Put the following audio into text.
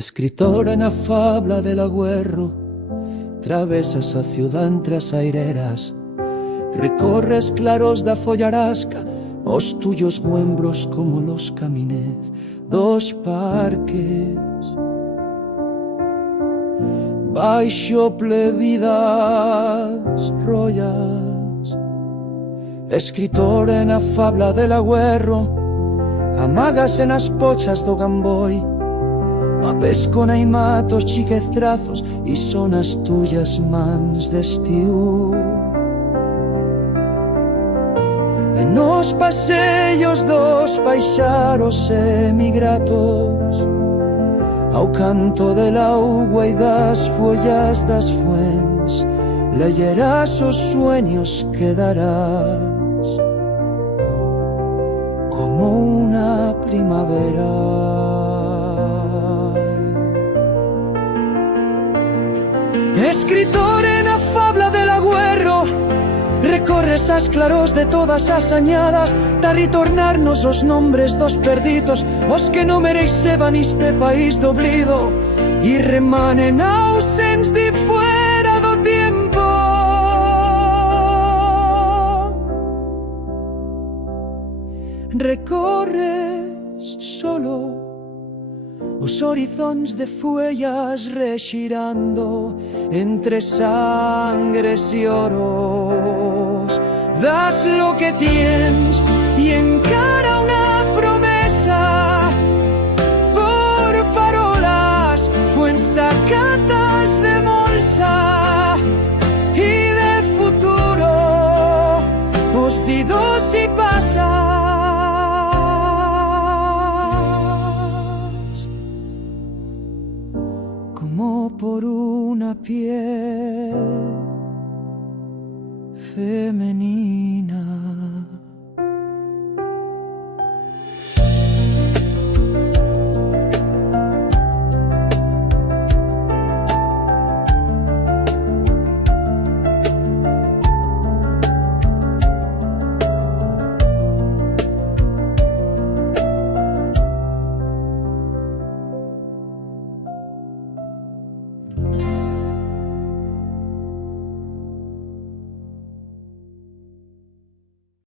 Escritora na fabla del agüerro, travesas a ciudad entre as aireras, recorres claros da follarasca, os tuyos güembros como los caminez dos parques. Baixo plebidas rollas, escritora na fabla del agüerro, amagas en as pochas do Gamboi, papés con aimatos chiqueztrazos e son as tuyas mans de estiu. E nos paseos dos paixaros emigratos, ao canto del auga e das follas das fuents, leyerás os sueños que darás como una primavera. Escritor en a fabla del agüerro, recorres as claros de todas as añadas, ta retornarnos os nombres dos perditos, os que non mereixeban este país do oblido, e remanen ausens de fuera do tiempo. Recorres solo os horizontes de fuellas rexirando entre sangres y oros. Das lo que tienes y encara una promesa por parolas, fuenstacatas de molsa y de futuro os didos y pasas. Como por una piel femenina.